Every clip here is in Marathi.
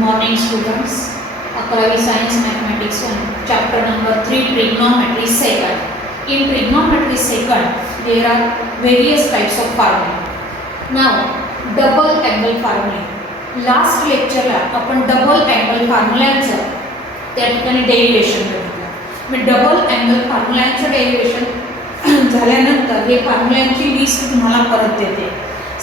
morning students. 11th Science Mathematics 1 chapter number 3 Trigonometry second. In trigonometry second there are various types of formula. Now double angle formula. Last lecture ला आपण double angle फॉर्म्युलांचं त्या ठिकाणी डेरिव्हेशन बघितलं. मी डबल अँगल फॉर्म्युलांचं डेरिव्हेशन झाल्यानंतर हे फॉर्म्युलांची लिस्ट तुम्हाला परत देते.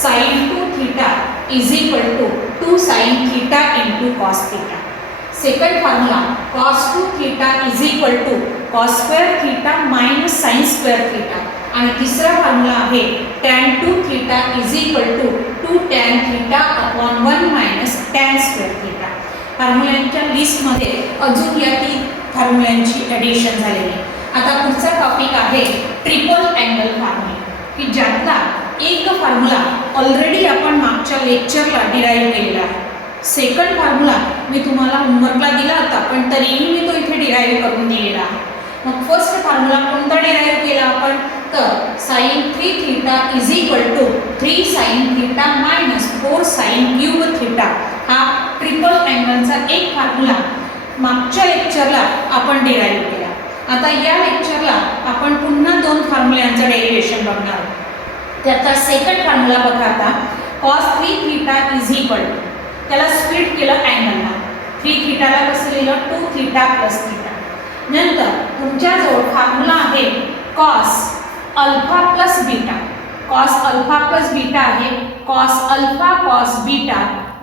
sin 2 theta is equal to 2 sin theta into cos theta. Second formula cos 2 theta is equal to cos square theta minus sin square theta. आणि तिसरा फॉर्म्युला आहे tan 2 theta is equal to 2 tan theta upon 1 minus tan square theta. फॉर्म्युलांच्या लिस्ट मध्ये अजून या तीन फॉर्म्युलांची ॲडिशन झालेली आहे. आता पुढचा टॉपिक आहे ट्रिपल अँगल फॉर्म्युला, की ज्यातला एक फॉर्म्युला ऑलरेडी आपण मागच्या लेक्चरला डिराईव्ह केलेला आहे. सेकंड फॉर्म्युला मी तुम्हाला होमवर्कला दिला होता, पण तरीही मी तो इथे डिराईव्ह करून दिलेला आहे. मग फर्स्ट फॉर्म्युला कोणता डिराईव्ह केला आपण, तर sin 3 theta is equal to 3 sin theta minus 4 sin cube theta. हा ट्रिपल अँगलचा एक फॉर्म्युला मागच्या लेक्चरला आपण डिराईव्ह केला. आता या लेक्चरला आपण पुन्हा दोन फॉर्म्युलांचं डेरिव्हेशन बघणार आहोत. त्याचा सेकंड फॉर्म्युला बघा आता, cos 3 theta is equal to, त्याला स्प्लिट केलं अँगलला. 3 थीटाला कसं लिहिलं, 2 theta plus theta. नंतर तुमच्याजवळ फॉर्म्युला आहे cos alpha plus beta. cos alpha plus beta आहे cos alpha cos beta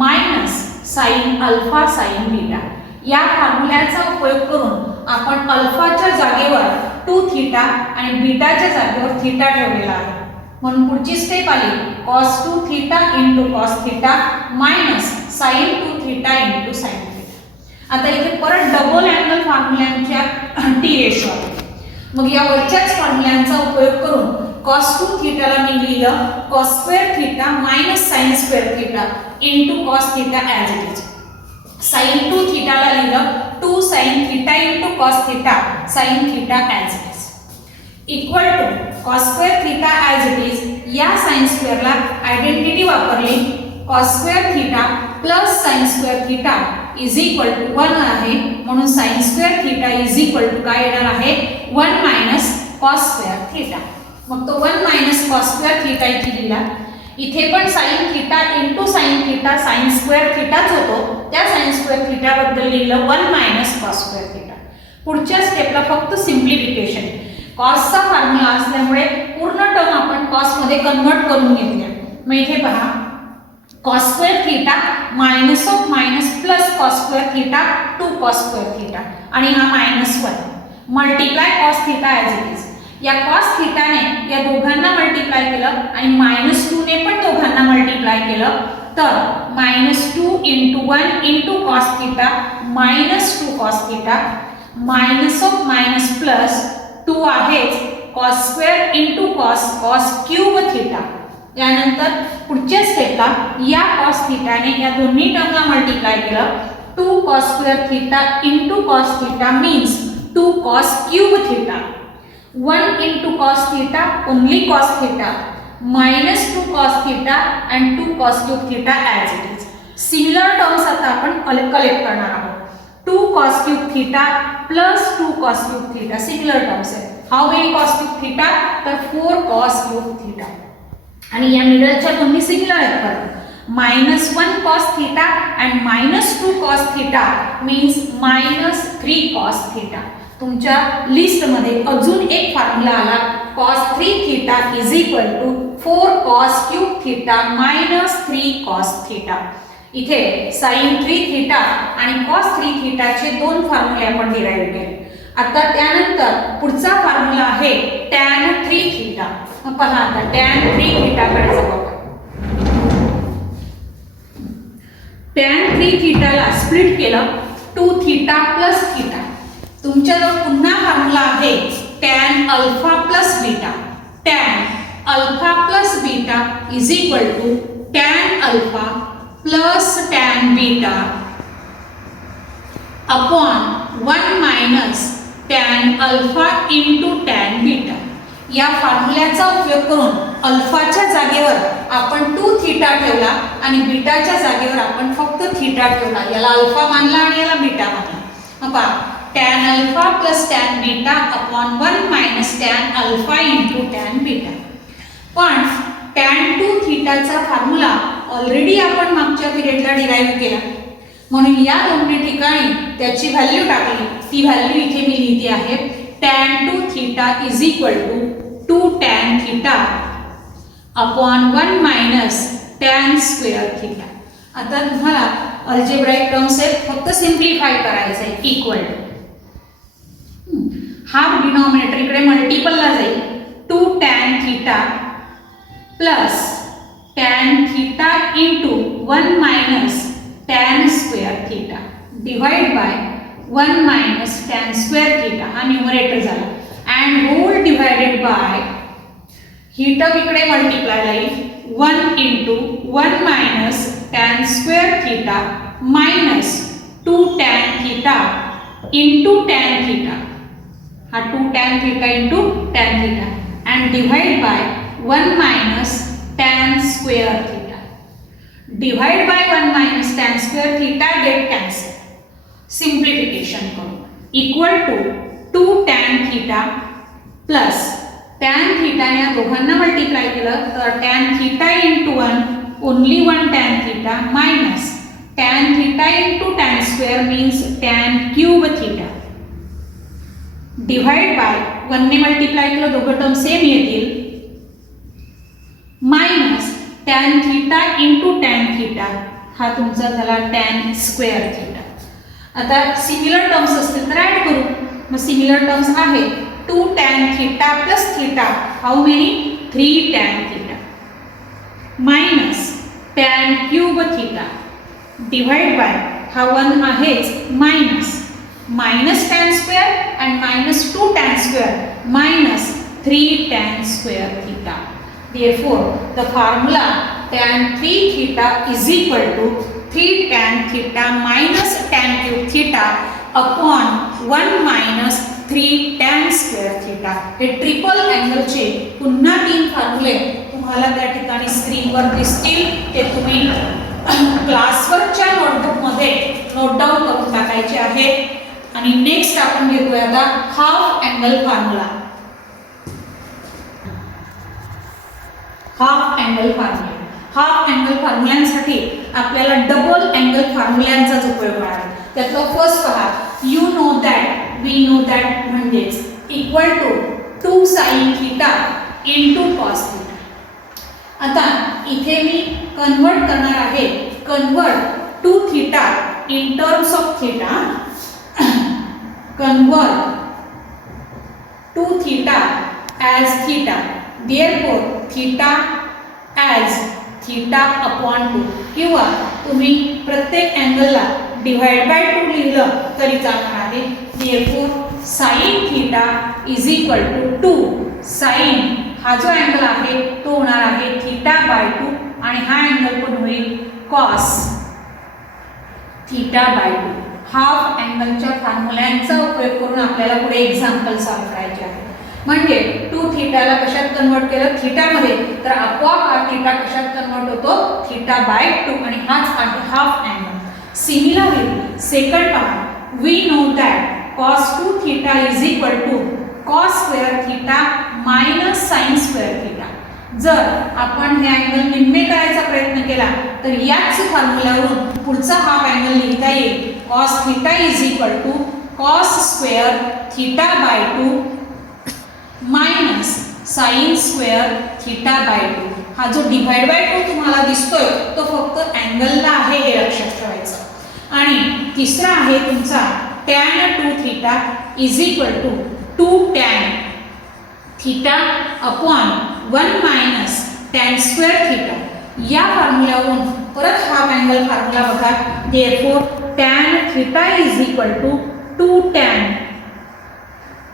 minus sin alpha sin beta. या फॉर्म्युल्याचा उपयोग करून आपण अल्फाच्या जागेवर 2 थीटा आणि बीटाच्या जागेवर थीटा ठेवलेला आहे. म्हणून पुढची स्टेप आली cos 2 theta into cos theta minus sin 2 theta into sin theta. आता इथे परत डबल अँगल फॉर्म्युलांच्या टी रेशो आहे. मग या वरच्याच फॉर्म्युलांचा उपयोग करून cos 2 theta ला मी लिहिलं cos square theta minus sin square theta into cos theta as it is. sin 2 theta ला लिहिलं 2 sin theta into cos theta sin theta as it is equal to cos square theta as it is. या sin square ला आयडेंटिटी वापरली, cos square theta plus sin square theta is equal to 1 आहे. म्हणून sin square theta is equal to काय येणार आहे, 1 minus cos square theta. मग तो 1 minus cos square theta इथे लिहिला. इथे पण sin theta into sin theta sin square thetaच होतो. त्या sin square theta बद्दल लिहिलं 1 minus cos square theta. पुढच्या स्टेपला फक्त सिम्प्लिफिकेशन. cos चा फॉर्म्युला असल्यामुळे पूर्ण टर्म आपण cos मध्ये कन्वर्ट करून घेतल्या. मग इथे पहा cos square theta minus of minus plus cos square theta 2 cos square theta आणि हा -1 multiply cos theta as it is. या cos theta ने या दोघांना मल्टिप्लाय केलं आणि -2 ने पण दोघांना मल्टिप्लाय केलं, तर -2 into 1 into cos theta -2 cos theta minus of minus plus 2 आहेच cos square into cos cube theta. यानंतर पुढच्या स्टेपला या cos theta ने या दोन्ही टर्मला मल्टिप्लाय केलं. 2 cos square theta into cos theta means 2 cos cube theta. 1 into cos theta only cos theta minus 2 cos theta and 2 cos cube theta as it is. Similar terms आता आपण कलेक्ट करणार आहोत. 2 cos cube theta plus 2 cos cube theta similar terms आहे. How many cos cube theta, तर 4 cos cube theta. आणि या मिडलच्या दोन्ही सिमिलर आहेत. परत -1 cos theta and -2 cos theta means -3 cos theta. तुमच्या लिस्ट मध्ये अजून एक फॉर्म्युला आला cos 3 theta is equal to 4 cos cube theta minus 3 cos theta. इथे sin 3 theta आणि cos 3 theta चे दोन फॉर्म्युले आपण डिराईव्ह केले. आता त्यानंतर पुढचा फॉर्म्युला आहे tan 3 theta. पहा आता tan 3 theta कडे जाऊ. tan 3 theta ला स्प्लिट केलं 2 theta plus theta. तुमच्याजवळ पुन्हा फॉर्म्युला आहे tan alpha plus beta. tan alpha plus beta is equal to tan alpha plus tan beta upon 1 minus tan alpha into tan beta. या फॉर्म्युल्याचा उपयोग करून अल्फाच्या जागेवर आपण 2 थीटा ठेवला आणि बीटाच्या जागेवर आपण फक्त थीटा ठेवला, याला अल्फा मानला आणि याला बीटा मानला. मग पहा tan alpha plus tan beta upon 1 minus tan alpha into tan beta. पण tan 2 थीटाचा फॉर्म्युला ऑलरेडी आपण मागच्या पिरियडला डिराईव्ह केला, म्हणून या दोन्ही ठिकाणी त्याची व्हॅल्यू टाकली. ती व्हॅल्यू इथे मी लिहिते आहे. tan 2 theta is equal to 2 tan theta upon 1 minus tan square theta. आता तुम्हाला अल्जेब्राइक टर्म्स आहेत, फक्त सिम्प्लिफाय करायचं आहे. इक्वल हाफ डिनॉमिनेटर इकडे मल्टिपलला जाईल. 2 tan theta plus tan theta into 1 minus tan square theta divide by 1 minus tan square theta, हा न्यूमरेटर झाला. अँड होल डिवाइडेड बाय ही टर्म इकडे मल्टिप्लाय जाईल. 1 इंटू 1 minus tan square theta minus 2 tan theta into tan theta, हा 2 tan theta into tan theta and divide by 1 minus tan square theta. Divide by 1 minus tan square theta get cancel. Simplification करू. Equal to 2 tan theta plus tan theta या दोघांना मल्टिप्लाय केलं तर tan theta into 1 only 1 tan theta minus tan theta into tan square means tan cube theta divide by 1 ने मल्टिप्लाय केलं दोघं टर्म सेम येतील minus tan theta into tan theta, हा तुमचा झाला tan स्क्वेअर थीटा. आता सिमिलर टर्म्स असतील तर ऍड करू. मग सिमिलर टर्म्स आहे 2 tan theta plus theta, how many? 3 tan theta minus tan cube theta divide by हा 1 आहेच minus tan square and minus 2 tan square minus 3 tan square theta. Therefore, the formula tan 3 theta is equal to 3 tan theta minus tan cube theta upon 1 minus 3 tan square theta. हे ट्रिपल अँगलचे पुन्हा 3 फॉर्म्युले तुम्हाला त्या ठिकाणी स्क्रीनवर दिसतील. ते तुम्ही क्लासवर्कच्या नोटबुकमध्ये नोट डाऊन करून टाकायचे आहेत. आणि नेक्स्ट आपण घेतोय आता half angle formula. Half angle फॉर्म्युल्यांसाठी आपल्याला डबल अँगल फॉर्म्युल्यांचाच उपयोग होणार. त्यातलं फर्स्ट पहा, you know that, we know that म्हणजेच equal to 2 sin theta into cos theta. आता इथे मी कन्वर्ट करणार आहे. Convert 2 theta in terms of theta. Convert 2 theta as theta. Therefore theta as theta upon 2, किंवा तुम्ही प्रत्येक अँगलला डिवाइड बाय 2 लिहिलं तरी चालणार आहे. Therefore sin theta is equal to 2 sin, हा जो अँगल आहे तो होणार आहे थीटा बाय 2 आणि हा अँगल पण होईल cos थीटा बाय 2. हाफ अँगलच्या फॉर्म्युल्यांचा उपयोग करून आपल्याला पुढे एक्झाम्पल सॉल्व करायचे आहे. म्हणजे 2 थीटाला कशात कन्वर्ट केलं? थीटामध्ये. तर आपोआप हा थीटा कशात कन्वर्ट होतो? थीटा बाय 2 आणि हाच आहे हाफ अँगल. सिमिलरली सेकंड पहा, we know that cos 2 theta is equal to cos square theta minus sin square theta. जर आपण हे अँगल निम्मे करायचा प्रयत्न केला तर याच फॉर्म्युल्यावरून पुढचा हाफ अँगल लिहिता येईल. cos theta is equal to cos square theta by 2 minus sin square theta by 2. हा जो डिवाइड बाय 2 तुम्हाला दिसतोय तो फक्त अँगलला आहे, हे लक्षात ठेवायचं. आणि तिसरा आहे तुमचा tan 2 theta is equal to 2 tan theta upon 1 minus tan square theta. या फॉर्म्युल्यावरून परत हाफ अँगल फॉर्म्युला बघा. Therefore tan theta is equal to 2 tan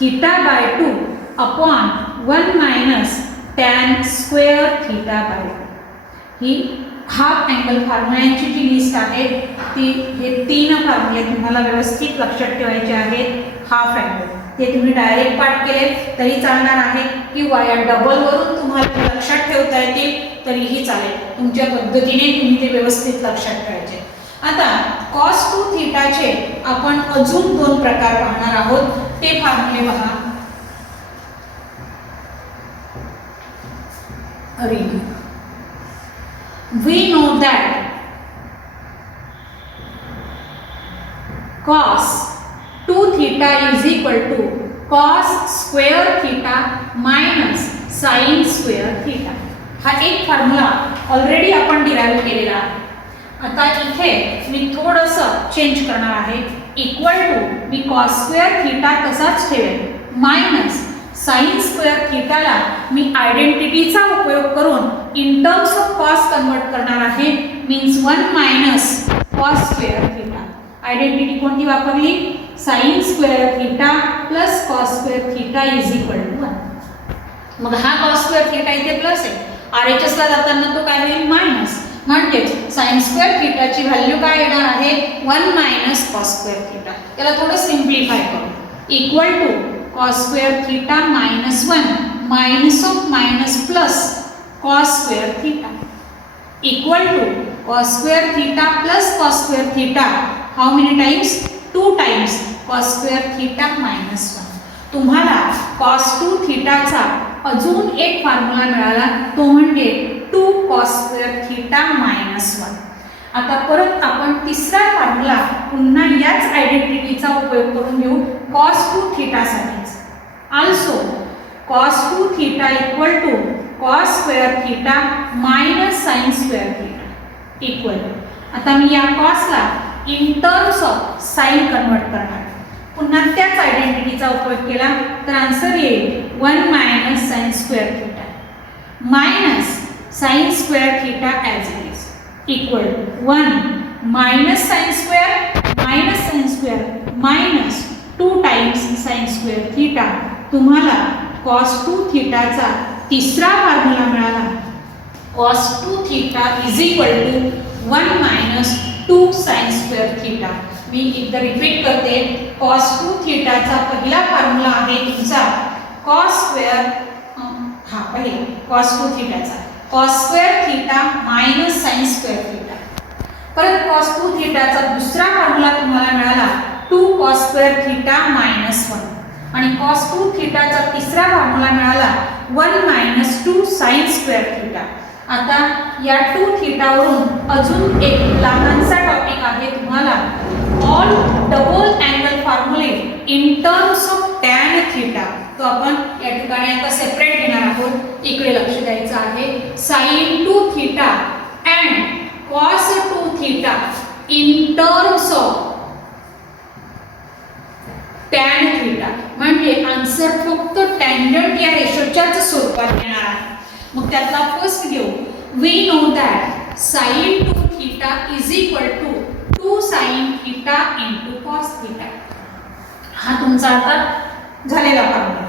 theta by 2 upon 1 minus tan square theta by 2. ही हाफ अँगल फॉर्म्युल्यांची जी लिस्ट आहे ती हे 3 फॉर्म्युले तुम्हाला व्यवस्थित लक्षात ठेवायचे आहेत. हाफ अँगल ते तुम्ही डायरेक्ट पाठ केले तरी चालणार आहे, किंवा या डबलवरून तुम्हाला लक्षात ठेवता येतील तरीही चालेल, तुमच्या पद्धतीने तुम्ही ते व्यवस्थित लक्षात ठेवायचे. आता cos 2 थीटाचे आपण अजून 2 प्रकार पाहणार आहोत. ते फॉर्म्युले पहा. We know that cos 2 theta is equal to cos square theta minus sin square theta. हा एक फॉर्म्युला ऑलरेडी आपण डिराइव्ह केलेला आहे. आता इथे मी थोडंसं चेंज करणार आहे. इक्वल टू मी cos स्क्वेअर थीटा तसाच ठेवेन, मायनस साइन स्क्वेअर थीटाला मी आयडेंटिटीचा उपयोग करून in terms of cos convert करणार आहे. Means 1 minus cos square theta. Identity कोणती वापरली? Sine square theta plus cos square theta is equal to 1. मग हा cos स्क्वेअर थीटा इथे प्लस आहे, RHS ला जाताना तो काय होईल? मायनस. म्हणजेच साइन स्क्वेअर थीटाची व्हॅल्यू काय येणार आहे? 1 मायनस cos स्क्वेअर थीटा. याला थोडं सिम्प्लिफाय करू. Equal to cos square theta minus 1 minus of minus plus cos square theta equal to cos square theta plus cos square theta. How many times? 2 times cos square theta minus 1. तुम्हाला cos 2 थीटाचा अजून एक फॉर्म्युला मिळाला, तो म्हणजे 2 cos स्क्वेअर थीटा मायनस 1. आता परत आपण तिसरा फॉर्म्युला पुन्हा याच आयडेंटिटीचा उपयोग करून घेऊ cos 2 थीटासाठीच. Also cos 2 theta equal to cos square theta minus sin square theta equal. आता मी या cosला in terms of sin convert करणार. पुन्हा त्याच आयडेंटिटीचा उपयोग केला तर आन्सर येईल 1 minus sin square theta minus sin square theta as it is equal 1 minus sin square minus 2 times sin square theta. तुम्हाला cos 2 थीटाचा तिसरा फॉर्म्युला मिळाला. cos 2 theta is equal to 1 minus 2 sin square theta. मी एकदा रिपीट करते. cos 2 थीटाचा पहिला फॉर्म्युला आहे तुमचा cos स्क्वेअर पहिला cos 2 थीटाचा cos square theta minus sin square theta. परत cos 2 थीटाचा दुसरा फॉर्म्युला तुम्हाला मिळाला 2 cos स्क्वेअर थीटा मायनस 1 आणि cos 2 थीटाचा तिसरा फॉर्म्युला मिळाला 1 मायनस 2 sin स्क्वेअर थीटा. आता या 2 थीटावरून अजून एक लहानसा टॉपिक आहे तुम्हाला ऑल डबल अँगल फॉर्म्युले in terms of tan theta. तो आपण या ठिकाणी आता सेपरेट घेणार आहोत. इकडे लक्ष द्यायचं आहे. sin 2 theta and cos 2 theta in terms of tan theta. म्हणजे आन्सर फक्त टँजंट या रेशोच्याच स्वरूपात येणार आहे. मग त्यातला फर्स्ट घेऊ. We know that sin 2 theta is equal to 2 sin theta into cos theta. हा तुमचा आता झालेला फॉर्म्युला.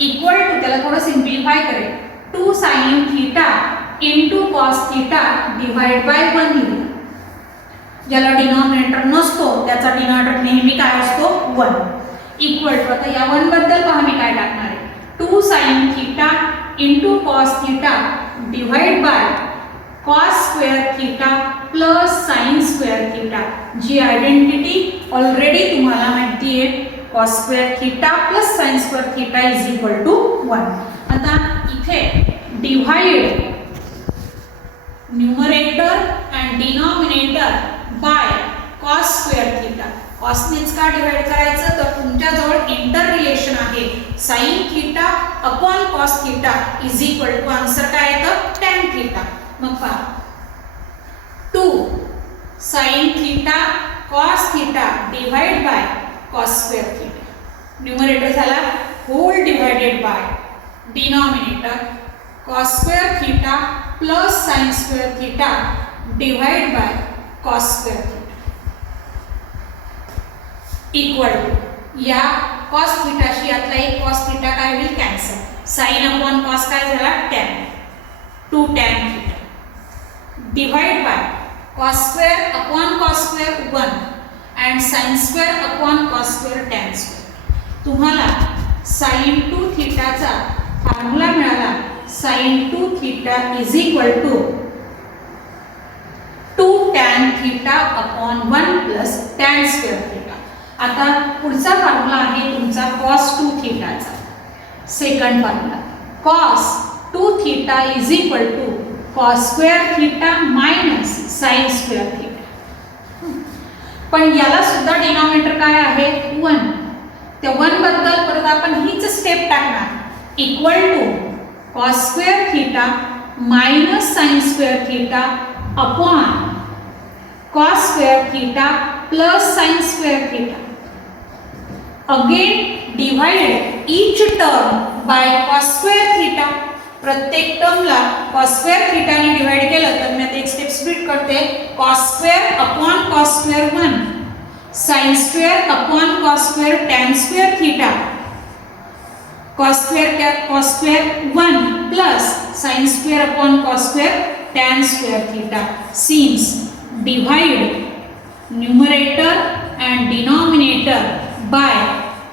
इक्वल टू त्याला थोडं सिम्प्लिफाय करेल 2 sin theta into cos theta divide by 1 लिहू. ज्याला डिनॉमिनेटर नसतो त्याचा डिनॉमिनेटर नेहमी काय असतो? 1. इक्वल टू आता या 1 बद्दल पहा मी काय टाकणार आहे. 2 sin theta into cos theta divide by cos square theta plus sin square theta. जी आयडेंटिटी ऑलरेडी तुम्हाला माहिती आहे cos square theta plus sin square theta is equal to 1. आता इथे divide numerator and denominator by cos square theta. cosनेच का डिवाइड करायचं तर तुमच्याजवळ इंटर रिलेशन आहे sin theta upon cos theta is equal to answer काय येतं? tan theta. मग पहा 2 sin theta cos theta divide by cos square theta. Numerator झाला whole divided by denominator cos square theta plus sin square theta divide by cos square theta equal to या cos थीटाशी यातला एक cos थीटा काय होईल? कॅन्सल. sin अपॉन cos काय झाला? tan. 2 tan theta divide by cos square upon cos square 1 and sin square upon cos square tan square. तुम्हाला sin 2 थीटाचा फॉर्म्युला मिळाला. sin 2 theta is equal to theta upon 1 plus tan square theta. आता पुढचा फॉर्म्युला आहे तुमचा कॉस 2 थीटाचा. Second formula cos 2 theta is equal to cos square theta minus sine square theta. पण याला सुद्धा डिनॉमिनेटर काय आहे 1. त्या 1 बद्दल परत आपण हीच स्टेप टाकणार. Equal to cos square theta minus sine square theta upon cos square theta plus sine square theta. Again divided each term by cos square theta. प्रत्येक टर्मला कॉस स्क्वेअर थीटाने डिवाइड केलं तर मी आता एक स्टेप स्प्लिट करते. Cos square upon cos square 1, sine square upon cos square tan square theta, cos square 1 plus sine square upon cos square tan square theta. Since divide numerator and denominator by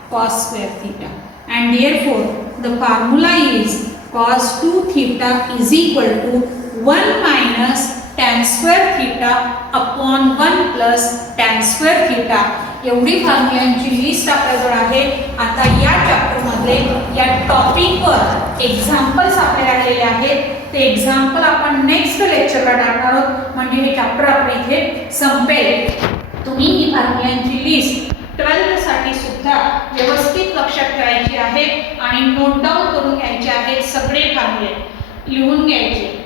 cos square theta, and therefore the formula is cos 2 theta is equal to 1 minus tan square theta upon 1 plus tan square theta. एवढी फॉर्म्युलांची लिस्ट आपल्याजवळ आहे. आता या चॅप्टरमध्ये या टॉपिकवर एक्झाम्पल्स आपल्याला आलेले आहेत. ते एक्झाम्पल आपण नेक्स्ट लेक्चरला टाकणार आहोत, म्हणजे हे चॅप्टर आपल्या इथे संपेल. तुम्ही ही फॉर्म्युलांची लिस्ट 12th साठी सुद्धा व्यवस्थित लक्षात ठेवायची आहे आणि नोट डाऊन करून घ्यायचे आहेत. सगळे फॉर्म्युले लिहून घ्यायचे.